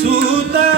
Sudan.